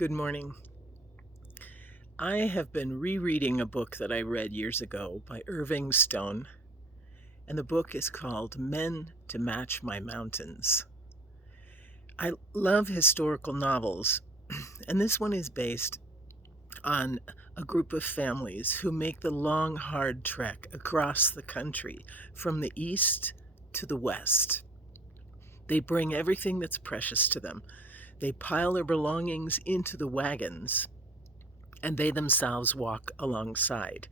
Good morning. I have been rereading a book that I read years ago by Irving Stone, and the book is called Men to Match My Mountains. I love historical novels, and this one is based on a group of families who make the long, hard trek across the country from the east to the west. They bring everything that's precious to them. They pile their belongings into the wagons, and they themselves walk alongside.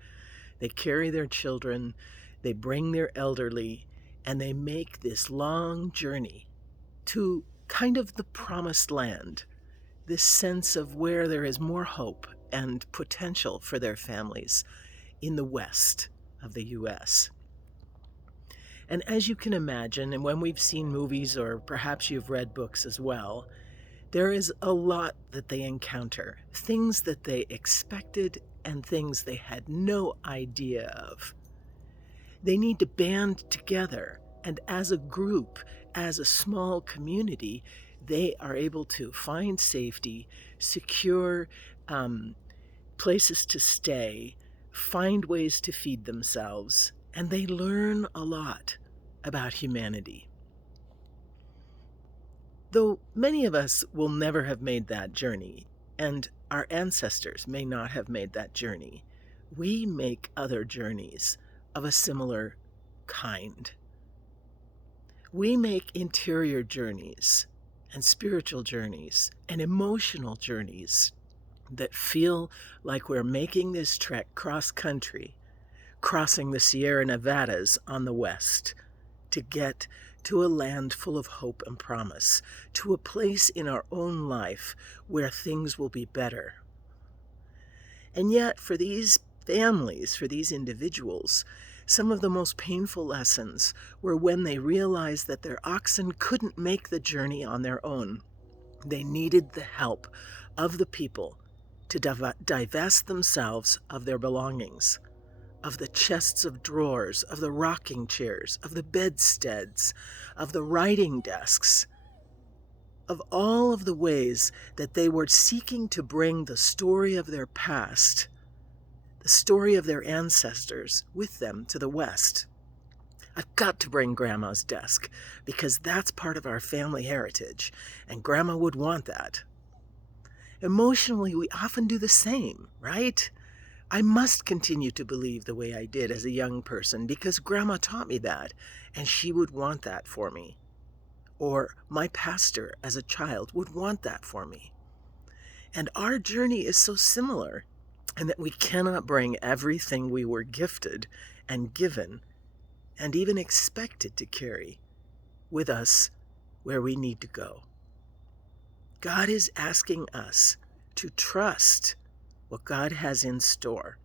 They carry their children, they bring their elderly, and they make this long journey to kind of the promised land, this sense of where there is more hope and potential for their families in the west of the U.S. And as you can imagine, and when we've seen movies or perhaps you've read books as well, there is a lot that they encounter, things that they expected and things they had no idea of. They need to band together, and as a group, as a small community, they are able to find safety, secure places to stay, find ways to feed themselves, and they learn a lot about humanity. Though many of us will never have made that journey, and our ancestors may not have made that journey, we make other journeys of a similar kind. We make interior journeys and spiritual journeys and emotional journeys that feel like we're making this trek cross country, crossing the Sierra Nevadas on the west to get to a land full of hope and promise, to a place in our own life where things will be better. And yet, for these families, for these individuals, some of the most painful lessons were when they realized that their oxen couldn't make the journey on their own. They needed the help of the people to divest themselves of their belongings, of the chests of drawers, of the rocking chairs, of the bedsteads, of the writing desks, of all of the ways that they were seeking to bring the story of their past, the story of their ancestors, with them to the West. I've got to bring Grandma's desk because that's part of our family heritage, and Grandma would want that. Emotionally, we often do the same, right? I must continue to believe the way I did as a young person because Grandma taught me that, and she would want that for me. Or my pastor as a child would want that for me. And our journey is so similar in that we cannot bring everything we were gifted and given and even expected to carry with us where we need to go. God is asking us to trust what God has in store,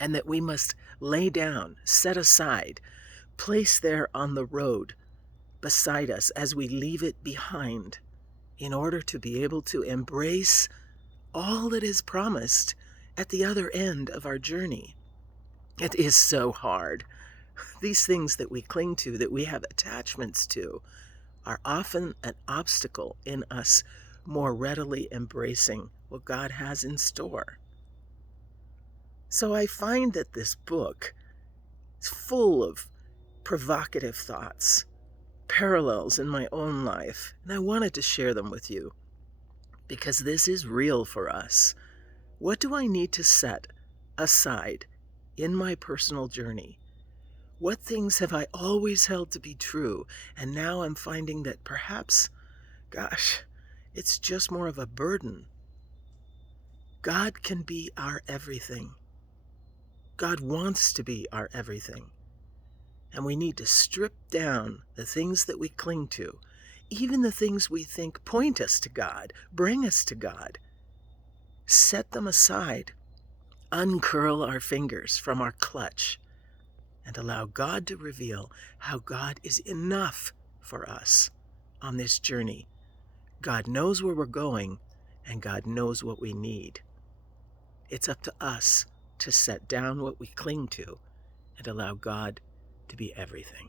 and that we must lay down, set aside, place there on the road beside us as we leave it behind in order to be able to embrace all that is promised at the other end of our journey. It is so hard. These things that we cling to, that we have attachments to, are often an obstacle in us more readily embracing what God has in store. So I find that this book is full of provocative thoughts, parallels in my own life, and I wanted to share them with you because this is real for us. What do I need to set aside in my personal journey? What things have I always held to be true, and now I'm finding that perhaps, it's just more of a burden? God can be our everything. God wants to be our everything. And we need to strip down the things that we cling to, even the things we think point us to God, bring us to God. Set them aside, uncurl our fingers from our clutch, and allow God to reveal how God is enough for us on this journey. God knows where we're going, and God knows what we need. It's up to us to set down what we cling to and allow God to be everything.